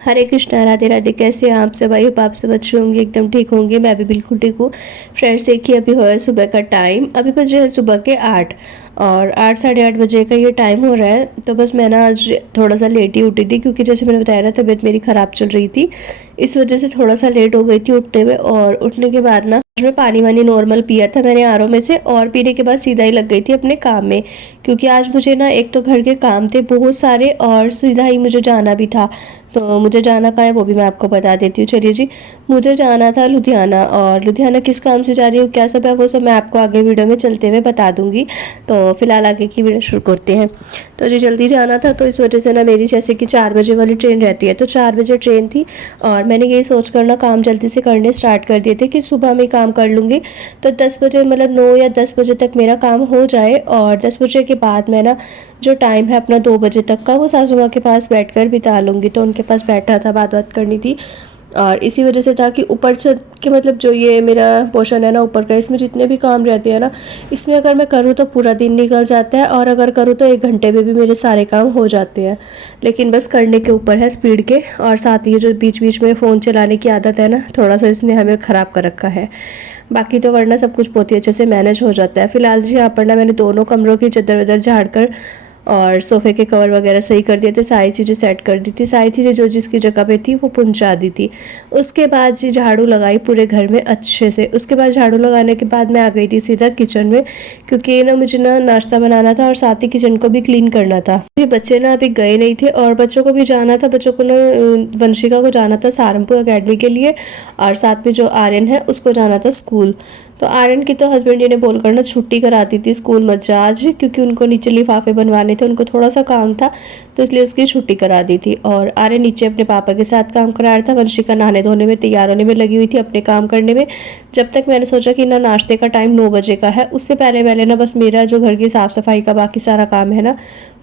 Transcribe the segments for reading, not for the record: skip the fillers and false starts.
हरे कृष्णा, राधे राधे। कैसे हैं आप सब? आई होप आप सब अच्छे होंगे, एकदम ठीक होंगे। मैं भी बिल्कुल ठीक हूँ। फ्रेंड्स, देखिए अभी हो है सुबह का टाइम। अभी बज रहे हैं सुबह के 8 और 8 साढ़े 8 बजे का ये टाइम हो रहा है। तो बस मैं ना आज थोड़ा सा लेट ही उठी थी, क्योंकि जैसे मैंने बताया ना, तबीयत मेरी ख़राब चल रही थी। इस वजह से थोड़ा सा लेट हो गई थी उठने में। और उठने के बाद ना मैं पानी वानी नॉर्मल पिया था मैंने आरओ में से, और पीने के बाद सीधा ही लग गई थी अपने काम में। क्योंकि आज मुझे ना एक तो घर के काम थे बहुत सारे, और सीधा ही मुझे जाना भी था। तो मुझे जाना कहाँ है वो भी मैं आपको बता देती हूँ। चलिए जी, मुझे जाना था लुधियाना। और लुधियाना किस काम से जा रही हूँ, क्या सब है, वो सब मैं आपको आगे वीडियो में चलते हुए बता दूंगी। तो फिलहाल आगे की वीडियो शुरू करते हैं। तो जी जल्दी जाना था, तो इस वजह से ना मेरी जैसे कि 4 बजे वाली ट्रेन रहती है, तो 4 बजे ट्रेन थी। और मैंने यही सोच कर ना काम जल्दी से करने स्टार्ट कर दिए थे कि सुबह में काम कर लूँगी। तो 10 बजे, मतलब 9 या 10 बजे तक मेरा काम हो जाए। और 10 बजे के बाद मैं ना जो टाइम है अपना 2 बजे तक का, वो सासू माँ के पास बैठकर बिता लूँगी। तो उनके पास बैठा था, बात बात करनी थी। और इसी वजह से था कि ऊपर छत के, मतलब जो ये मेरा पोर्शन है ना ऊपर का, इसमें जितने भी काम रहते हैं ना, इसमें अगर मैं करूँ तो पूरा दिन निकल जाता है, और अगर करूँ तो 1 घंटे में भी मेरे सारे काम हो जाते हैं। लेकिन बस करने के ऊपर है, स्पीड के। और साथ ही ये जो बीच बीच में फ़ोन चलाने की आदत है ना, थोड़ा सा इसने हमें ख़राब कर रखा है। बाकी तो वरना सब कुछ बहुत ही अच्छे से मैनेज हो जाता है। फिलहाल जी यहाँ पर ना मैंने दोनों कमरों की चद्दर वद्दर झाड़ कर और सोफ़े के कवर वगैरह सही कर दिए थे, सारी चीज़ें सेट कर दी थी, सारी चीज़ें जो जिसकी जगह पे थी वो पहुंचा दी थी। उसके बाद जी झाड़ू लगाई पूरे घर में अच्छे से। उसके बाद झाड़ू लगाने के बाद मैं आ गई थी सीधा किचन में, क्योंकि ना मुझे ना नाश्ता बनाना था और साथ ही किचन को भी क्लीन करना था। जी बच्चे ना अभी गए नहीं थे, और बच्चों को भी जाना था। बच्चों को ना वंशिका को जाना था सहारनपुर अकेडमी के लिए, और साथ में जो आर्यन है उसको जाना था स्कूल। तो आर्यन की तो हस्बैंड जी ने बोलकर ना छुट्टी करा दी थी स्कूल मत जा आज, क्योंकि उनको नीचे लिफाफे बनवाने थे, उनको थोड़ा सा काम था, तो इसलिए उसकी छुट्टी करा दी थी। और आर्यन नीचे अपने पापा के साथ काम करा रहा था। वंशिका नहाने धोने में, तैयार होने में लगी हुई थी, अपने काम करने में। जब तक मैंने सोचा कि ना नाश्ते का टाइम 9 बजे का है, उससे पहले पहले ना बस मेरा जो घर की साफ़ सफाई का बाकी सारा काम है ना,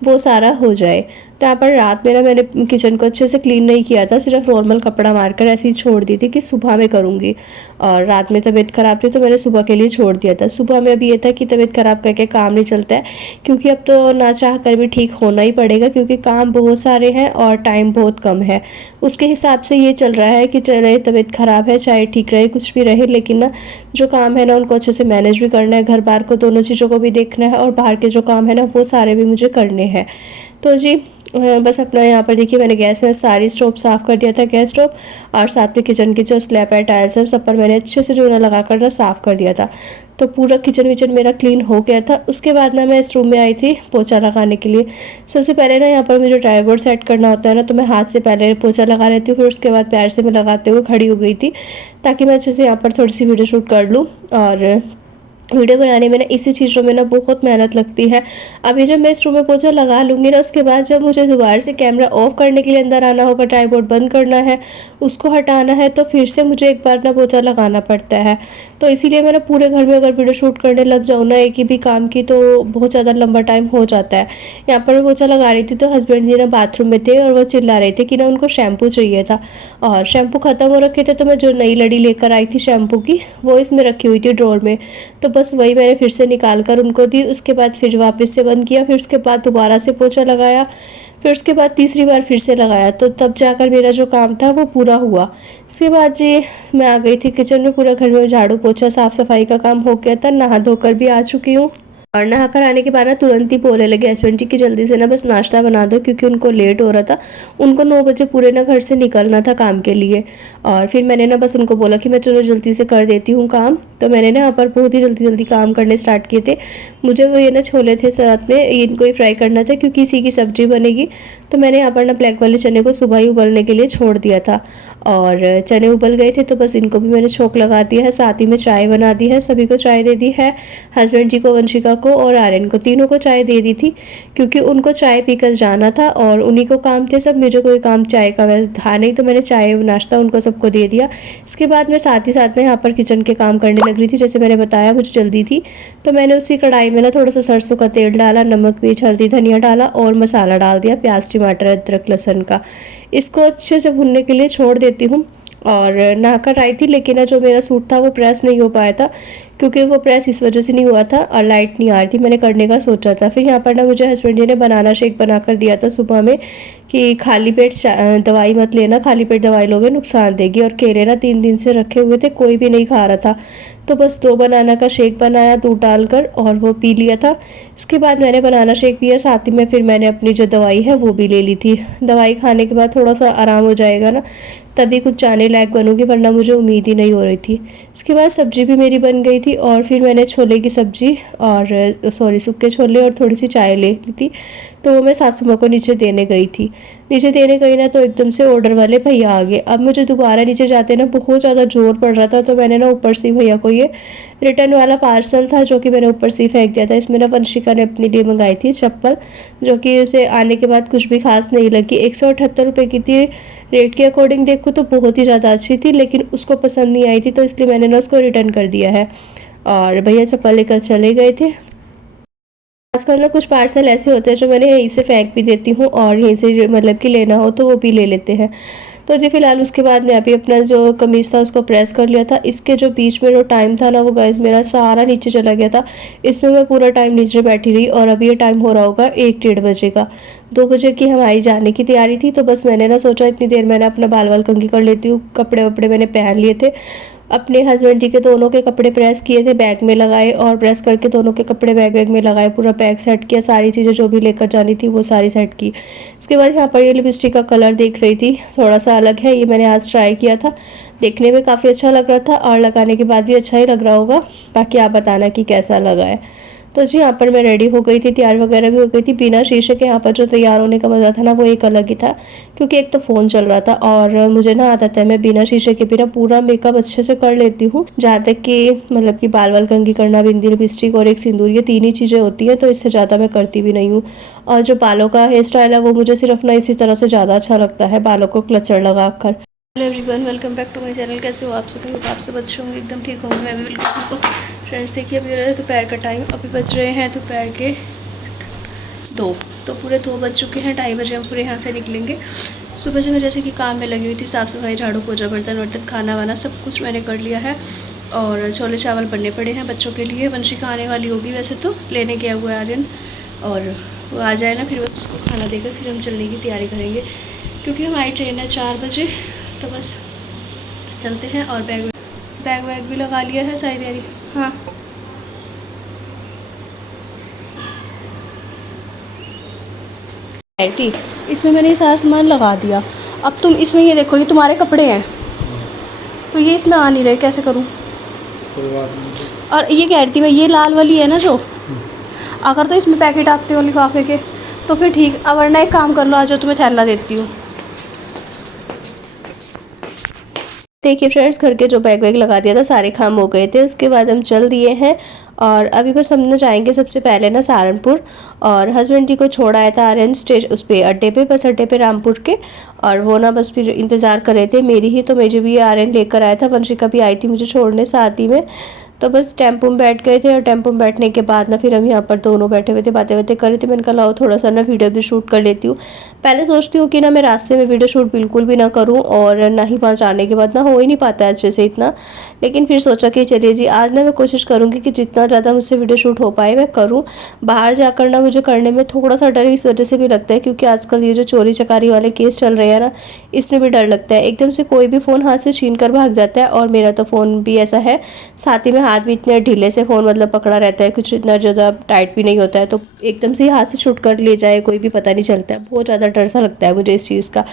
वो सारा हो जाए। तो यहाँ पर रात में ना मैंने किचन को अच्छे से क्लीन नहीं किया था, सिर्फ नॉर्मल कपड़ा मारकर ऐसे ही छोड़ दी थी कि सुबह में करूँगी। और रात में तबीयत ख़राब थी तो मैंने सुबह के लिए छोड़ दिया था। सुबह में अभी ये था कि तबीयत ख़राब करके काम नहीं चलता है, क्योंकि अब तो ना चाह कर भी ठीक होना ही पड़ेगा, क्योंकि काम बहुत सारे हैं और टाइम बहुत कम है। उसके हिसाब से ये चल रहा है कि चले तबीयत ख़राब है चाहे ठीक रहे, कुछ भी रहे, लेकिन ना जो काम है ना उनको अच्छे से मैनेज भी करना है, घर बार को दोनों चीज़ों को भी देखना है, और बाहर के जो काम है ना वो सारे भी मुझे करने हैं। तो जी बस अपना यहाँ पर देखिए मैंने गैस में सारी स्टोव साफ़ कर दिया था, गैस स्टोव। और साथ में किचन की जो स्लैब है, टाइल्स है, सब पर मैंने अच्छे से जो ना लगा कर ना साफ़ कर दिया था। तो पूरा किचन विचन मेरा क्लीन हो गया था। उसके बाद ना मैं इस रूम में आई थी पोछा लगाने के लिए। सबसे पहले ना यहाँ पर मुझे ड्राई बोर्ड सेट करना होता है ना, तो मैं हाथ से पहले पोछा लगा लेती हूँ, फिर उसके बाद पैर से मैं लगाते हुए खड़ी हो गई थी, ताकि मैं अच्छे से यहाँ पर थोड़ी सी वीडियो शूट कर लूँ। और वीडियो बनाने में ना इसी चीज़ों में ना बहुत मेहनत लगती है। अभी जब मैं इस रूम में पोछा लगा लूँगी ना, उसके बाद जब मुझे दोबारा से कैमरा ऑफ करने के लिए अंदर आना होगा, ट्राइपॉड बंद करना है, उसको हटाना है, तो फिर से मुझे एक बार ना पोछा लगाना पड़ता है। तो इसीलिए मैं ना पूरे घर में अगर वीडियो शूट करने लग जाऊँ ना एक ही भी काम की, तो बहुत ज़्यादा लंबा टाइम हो जाता है। यहाँ पर मैं पोछा लगा रही थी तो हस्बैंड जी ना बाथरूम में थे, और वो चिल्ला रहे थे कि ना उनको शैम्पू चाहिए था, और शैम्पू ख़त्म हो रखे थे। तो मैं जो नई लड़ी लेकर आई थी शैम्पू की, वो इसमें रखी हुई थी ड्रॉर में। तो बस वही मैंने फिर से निकाल कर उनको दी। उसके बाद फिर वापस से बंद किया, फिर उसके बाद दोबारा से पोछा लगाया, फिर उसके बाद तीसरी बार फिर से लगाया, तो तब जाकर मेरा जो काम था वो पूरा हुआ। इसके बाद जी मैं आ गई थी किचन में, पूरा घर में झाड़ू पोछा साफ़ सफाई का काम हो गया था, नहा धोकर भी आ चुकी हूँ। और नहाकर आने के बाद ना तुरंत ही बोलने लगे हस्बैंड जी की जल्दी से ना बस नाश्ता बना दो, क्योंकि उनको लेट हो रहा था। उनको 9 बजे पूरे ना घर से निकलना था काम के लिए। और फिर मैंने ना बस उनको बोला कि मैं चलो जल्दी से कर देती हूँ काम। तो मैंने ना यहाँ पर बहुत ही जल्दी जल्दी काम करने स्टार्ट किए थे। मुझे वो ये ना छोले थे साथ में, इनको ही फ्राई करना था, क्योंकि इसी की सब्जी बनेगी। तो मैंने यहाँ पर ना ब्लैक वाले चने को सुबह ही उबलने के लिए छोड़ दिया था, और चने उबल गए थे, तो बस इनको भी मैंने छोंक लगा दिया है। साथ ही में चाय बना दी है, सभी को चाय दे दी है, हस्बैंड जी को, वंशिका को और आर्यन को, तीनों को चाय दे दी थी, क्योंकि उनको चाय पीकर जाना था और उन्हीं को काम थे सब। मुझे कोई काम चाय का वैसे था नहीं, तो मैंने चाय नाश्ता उनको सबको दे दिया। इसके बाद मैं साथ ही साथ में यहाँ पर किचन के काम करने लग रही थी। जैसे मैंने बताया मुझे जल्दी थी, तो मैंने उसी कढ़ाई में ना थोड़ा सा सरसों का तेल डाला, नमक मिर्च हल्दी धनिया डाला, और मसाला डाल दिया, प्याज टमाटर अदरक लहसुन का। इसको अच्छे से भुनने के लिए छोड़ देती हूँ। और नहाकर आई थी, लेकिन जो मेरा सूट था वो प्रेस नहीं हो पाया था, क्योंकि वो प्रेस इस वजह से नहीं हुआ था और लाइट नहीं आ रही थी, मैंने करने का सोचा था। फिर यहाँ पर ना मुझे हस्बैंड जी ने बनाना शेक बना कर दिया था सुबह में कि खाली पेट दवाई मत लेना, खाली पेट दवाई लोगे नुकसान देगी। और केले ना 3 दिन से रखे हुए थे, कोई भी नहीं खा रहा था, तो बस 2 बनाना का शेक बनाया दूध डालकर और वो पी लिया था। इसके बाद मैंने बनाना शेक पिया, साथ ही में फिर मैंने अपनी जो दवाई है वो भी ले ली थी। दवाई खाने के बाद थोड़ा सा आराम हो जाएगा ना, तभी कुछ जाने लायक बनूंगी, वरना मुझे उम्मीद ही नहीं हो रही थी। इसके बाद सब्जी भी मेरी बन गई थी और फिर मैंने छोले की सब्जी और सॉरी सूखे छोले और थोड़ी सी चाय ले ली थी, तो वो मैं सासू माँ को नीचे देने गई थी। नीचे देने गई ना तो एकदम से ऑर्डर वाले भैया आ गए। अब मुझे दोबारा नीचे जाते ना बहुत ज़्यादा जोर पड़ रहा था, तो मैंने ना ऊपर से भैया को ये रिटर्न वाला पार्सल था जो कि मैंने ऊपर से फेंक दिया था। इसमें ना वंशिका ने अपने लिए मंगाई थी चप्पल, जो कि उसे आने के बाद कुछ भी खास नहीं लगी। 178 रुपये की थी, रेट के अकॉर्डिंग देखो तो बहुत ही ज़्यादा अच्छी थी, लेकिन उसको पसंद नहीं आई थी, तो इसलिए मैंने ना उसको रिटर्न कर दिया है। और भैया चप्पल लेकर चले गए थे। आजकल ना कुछ पार्सल ऐसे होते हैं जो मैंने यहीं से फेंक भी देती हूँ और यहीं से मतलब कि लेना हो तो वो भी ले लेते हैं। तो जी फिलहाल उसके बाद मैं अभी अपना जो कमीज़ था उसको प्रेस कर लिया था। इसके जो बीच में जो टाइम था ना वो गाइस मेरा सारा नीचे चला गया था। इसमें मैं पूरा टाइम नीचे बैठी रही और अभी ये टाइम हो रहा होगा 1-1:30 बजे का। 2 बजे की हमारी जाने की तैयारी थी, तो बस मैंने ना सोचा इतनी देर मैंने अपना बाल वाल कंघी कर लेती हूँ। कपड़े वपड़े मैंने पहन लिए थे, अपने हस्बैंड जी के दोनों के कपड़े प्रेस किए थे, बैग में लगाए और प्रेस करके दोनों के कपड़े बैग में लगाए, पूरा बैग सेट किया, सारी चीज़ें जो भी लेकर जानी थी वो सारी सेट की। इसके बाद यहाँ पर ये लिपस्टिक का कलर देख रही थी, थोड़ा सा अलग है, ये मैंने आज ट्राई किया था, देखने में काफ़ी अच्छा लग रहा था और लगाने के बाद भी अच्छा ही लग रहा होगा। बाकी आप बताना कि कैसा लगा है। तो जी यहाँ पर मैं रेडी हो गई थी, तैयार वगैरह भी हो गई थी। बिना शीशे के यहाँ पर जो तैयार होने का मज़ा था ना वो एक अलग ही था, क्योंकि एक तो फ़ोन चल रहा था और मुझे ना आदत है मैं बिना शीशे के बिना पूरा मेकअप अच्छे से कर लेती हूँ, जहाँ तक कि मतलब कि बाल वाल कंघी करना, बिंदी लिपस्टिक और एक सिंदूर, ये 3 ही चीज़ें होती हैं, तो इससे ज़्यादा मैं करती भी नहीं हूँ। और जो बालों का हेयर स्टाइल है वो मुझे सिर्फ ना इसी तरह से ज़्यादा अच्छा लगता है, बालों को क्लचर लगा कर। Hello everyone, welcome back to my channel. कैसे हो आप सभी? आप सब अच्छे होंगे, एकदम ठीक होंगे, मैं भी बिल्कुल ठीक हूँ। फ्रेंड्स देखिए अभी हो रहा है दोपहर का टाइम, अभी बज रहे हैं दोपहर के 2, तो पूरे 2 बज चुके हैं। 2:30 बजे हम पूरे यहाँ से निकलेंगे। सुबह से मैं जैसे कि काम में लगी हुई थी, साफ़ सफाई, झाड़ू पोछा, बर्तन वर्तन, खाना वाना सब कुछ मैंने कर लिया है। और छोले चावल बनने पड़े हैं बच्चों के लिए। वंशिका आने वाली होगी वैसे तो, लेने गया हुआ है आर्यन, और वो आ जाए ना फिर बस उसको खाना देकर फिर हम चलने की तैयारी करेंगे, क्योंकि हमारी ट्रेन है 4 बजे। तो बस चलते हैं। और बैग वैग भी लगा लिया है सारी तैयारी। हाँ ठीक, इसमें मैंने ये सारा सामान लगा दिया। अब तुम इसमें ये देखो, ये तुम्हारे कपड़े हैं, तो ये इसमें आ नहीं रहे, कैसे करूँ? और ये कह रही थी मैं, ये लाल वाली है ना जो, अगर तो इसमें पैकेट आते हो लिफाफे के तो फिर ठीक, अब वरना एक काम कर लो, आज तुम्हें थैला देती हूँ। देखिए फ्रेंड्स, घर के जो बैग वैग लगा दिया था सारे काम हो गए थे। उसके बाद हम चल दिए हैं और अभी बस हम ना जाएंगे सबसे पहले ना सहारनपुर। और हस्बैंड जी को छोड़ आया था आर्यन स्टेशन उस पे अड्डे पे, बस अड्डे पे रामपुर के, और वो ना बस फिर इंतज़ार कर रहे थे मेरी ही, तो मुझे भी आर्यन लेकर आया था। वंशिका भी आई थी मुझे छोड़ने साथ ही में, तो बस टेम्पो में बैठ गए थे। और टेम्पो में बैठने के बाद ना फिर हम यहाँ पर दोनों बैठे हुए थे, बातें बातें कर रहे थे। मैंने कहा लाओ थोड़ा सा ना वीडियो भी शूट कर लेती हूँ। पहले सोचती हूँ कि ना मैं रास्ते में वीडियो शूट बिल्कुल भी ना करूँ, और ना ही वहाँ जाने के बाद ना हो ही नहीं पाता है अच्छे से इतना, लेकिन फिर सोचा कि चलिए जी आज ना मैं कोशिश करूँगी कि जितना ज़्यादा मुझसे वीडियो शूट हो पाए मैं करूँ। बाहर जाकर ना मुझे करने में थोड़ा सा डर इस वजह से भी लगता है, क्योंकि आजकल ये जो चोरी चकारी वाले केस चल रहे हैं ना, इसमें भी डर लगता है। एकदम से कोई भी फ़ोन हाथ से छीन कर भाग जाता है, और मेरा तो फ़ोन भी ऐसा है, साथ ही में हाथ भी इतने ढीले से फ़ोन मतलब पकड़ा रहता है, कुछ इतना ज़्यादा टाइट भी नहीं होता है, तो एकदम से ही हाथ से छूट कर ले जाए कोई भी पता नहीं चलता है। बहुत ज़्यादा डर सा लगता है मुझे इस चीज़ का।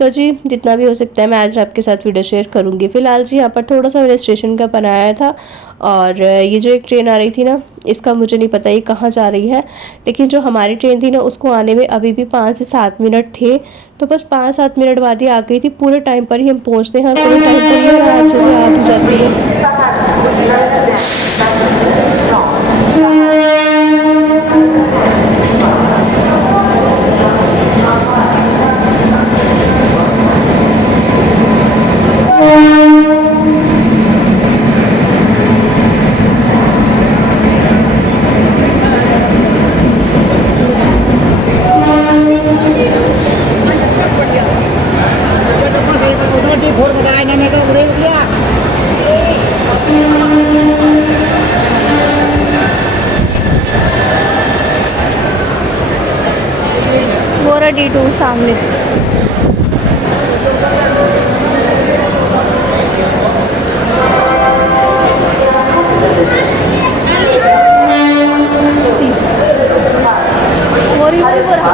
तो जी जितना भी हो सकता है मैं आज आपके साथ वीडियो शेयर करूँगी। फ़िलहाल जी यहाँ पर थोड़ा सा मैंने स्टेशन का बनाया था, और ये जो एक ट्रेन आ रही थी ना, इसका मुझे नहीं पता ये कहाँ जा रही है, लेकिन जो हमारी ट्रेन थी ना उसको आने में अभी भी 5 से 7 मिनट थे, तो बस 5-7 मिनट बाद ही आ गई थी। पूरे टाइम पर ही हम पहुँचते हैं और पूरे टाइम पर ही अच्छे से आ भी जाती है। रहा D2 सामने। सी मोरी मोरी बोरा।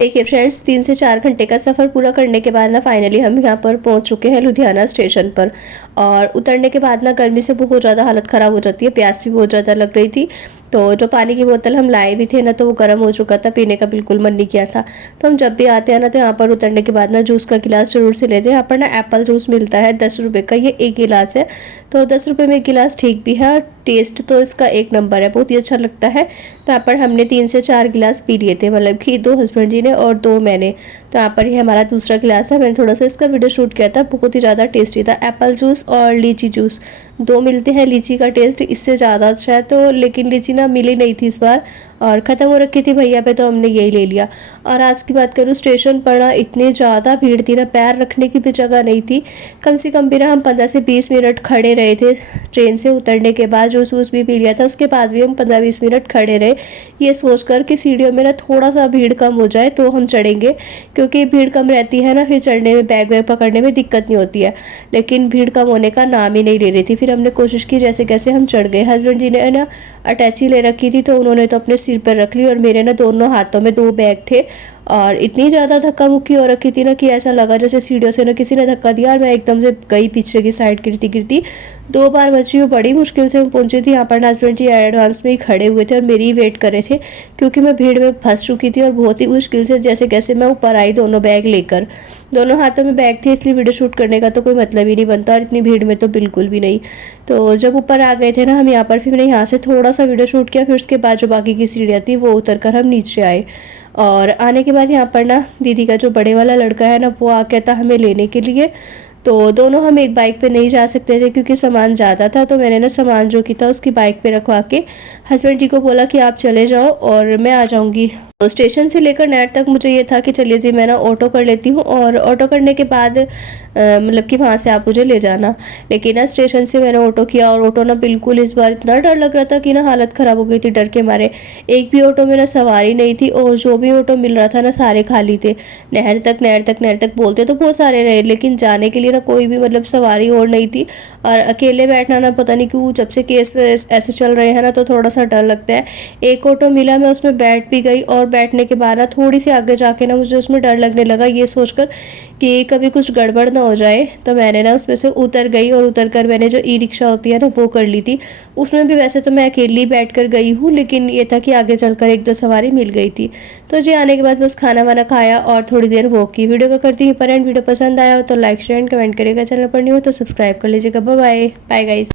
देखिए फ्रेंड्स, 3 से 4 घंटे का सफ़र पूरा करने के बाद ना फाइनली हम यहाँ पर पहुँच चुके हैं लुधियाना स्टेशन पर। और उतरने के बाद ना गर्मी से बहुत ज़्यादा हालत ख़राब हो जाती है, प्यास भी बहुत ज़्यादा लग रही थी। तो जो पानी की बोतल हम लाए भी थे ना, तो वो गर्म हो चुका था, पीने का बिल्कुल मन नहीं किया था। तो हम जब भी आते हैं ना, तो यहाँ पर उतरने के बाद ना जूस का गिलास ज़रूर से लेते हैं। यहाँ पर ना एप्पल जूस मिलता है 10 रुपये का, ये एक गिलास है। तो 10 रुपये में एक गिलास ठीक भी है, और टेस्ट तो इसका एक नंबर है, बहुत ही अच्छा लगता है। तो यहाँ पर हमने 3 से 4 गिलास पी लिए थे, मतलब कि 2 हस्बैंड जी ने और 2 मैंने। तो यहाँ पर ये हमारा दूसरा गिलास है। मैंने थोड़ा सा इसका वीडियो शूट किया था, बहुत ही ज़्यादा टेस्टी था। एप्पल जूस और लीची जूस 2 मिलते हैं। लीची का टेस्ट इससे ज़्यादा अच्छा है, तो लेकिन लीची ना मिली नहीं थी इस बार, और ख़त्म हो रखी थी भैया पे, तो हमने यही ले लिया। और आज की बात करूँ, स्टेशन पर ना इतनी ज़्यादा भीड़ थी ना, पैर रखने की भी जगह नहीं थी। कम से कम भी ना हम 15 से 20 मिनट खड़े रहे थे। ट्रेन से उतरने के बाद जूस वूस भी पी लिया था, उसके बाद भी हम 15-20 मिनट खड़े रहे, ये सोचकर कि सीढ़ियों में ना थोड़ा सा भीड़ कम हो जाए तो हम चढ़ेंगे, क्योंकि भीड़ कम रहती है ना, फिर चढ़ने में बैग वैग पकड़ने में दिक्कत नहीं होती है। लेकिन भीड़ कम होने का नाम ही नहीं ले रही थी। फिर हमने कोशिश की, जैसे कैसे हम चढ़ गए। हस्बैंड जी ने ना अटैची ले रखी थी, तो उन्होंने तो अपने सिर पर रख ली, और मेरे ना दोनों हाथों में 2 बैग थे। और इतनी ज़्यादा धक्का मुक्की हो रखी थी ना, कि ऐसा लगा जैसे सीढ़ियों से ना किसी ने धक्का दिया, और मैं एकदम से गई पीछे की साइड, गिरती गिरती 2 बार बची हूँ। बड़ी मुश्किल से हम पहुंची थी। यहाँ पर हस्बैंड जी एडवांस में ही खड़े हुए थे और मेरी वेट कर रहे थे, क्योंकि मैं भीड़ में फंस चुकी थी। और बहुत ही मुश्किल से जैसे कैसे मैं ऊपर आई, दोनों बैग लेकर। दोनों हाथों में बैग थे, इसलिए वीडियो शूट करने का तो कोई मतलब ही नहीं बनता, और इतनी भीड़ में तो बिल्कुल भी नहीं। तो जब ऊपर आ गए थे ना हम यहाँ पर, फिर मैंने यहाँ से थोड़ा सा वीडियो शूट किया। फिर उसके बाद जो बाकी की सीढ़ियाँ थी वो उतर कर हम नीचे आए। और आने के बाद यहाँ पर ना दीदी का जो बड़े वाला लड़का है ना, वो आ गया था हमें लेने के लिए। तो दोनों हम एक बाइक पे नहीं जा सकते थे, क्योंकि सामान ज़्यादा था। तो मैंने ना सामान जो कि था उसकी बाइक पे रखवा के हस्बैंड जी को बोला कि आप चले जाओ और मैं आ जाऊँगी। तो स्टेशन से लेकर नैट तक मुझे ये था कि चलिए जी मैं ना ऑटो कर लेती हूँ, और ऑटो करने के बाद मतलब कि वहाँ से आप मुझे ले जाना। लेकिन ना स्टेशन से मैंने ऑटो किया, और ऑटो ना बिल्कुल इस बार इतना डर लग रहा था कि ना हालत ख़राब हो गई थी डर के मारे। एक भी ऑटो में ना सवारी नहीं थी, और जो भी ऑटो मिल रहा था ना सारे खाली थे। नहर तक नहर तक नहर तक बोलते तो बहुत सारे रहे, लेकिन जाने के लिए ना कोई भी मतलब सवारी और नहीं थी। और अकेले बैठना ना पता नहीं क्यों, जब से केस ऐसे चल रहे हैं ना, तो थोड़ा सा डर लगता है। एक ऑटो मिला, मैं उसमें बैठ भी गई, और बैठने के बाद ना थोड़ी सी आगे जाके ना मुझे उसमें डर लगने लगा, ये सोचकर कि कभी कुछ गड़बड़ ना हो जाए। तो मैंने ना उसमें से उतर गई, और उतर कर मैंने जो ई रिक्शा होती है ना वो कर ली थी। उसमें भी वैसे तो मैं अकेली बैठ कर गई हूँ, लेकिन ये था कि आगे चलकर 1-2 सवारी मिल गई थी। तो जी आने के बाद बस खाना वाना खाया और थोड़ी देर वॉक की। वीडियो को करती हूँ पर एंड। वीडियो पसंद आया हो तो लाइक शेयर एंड कमेंट करिएगा। चैनल पर न्यू हो तो सब्सक्राइब कर लीजिएगा। Bye bye guys.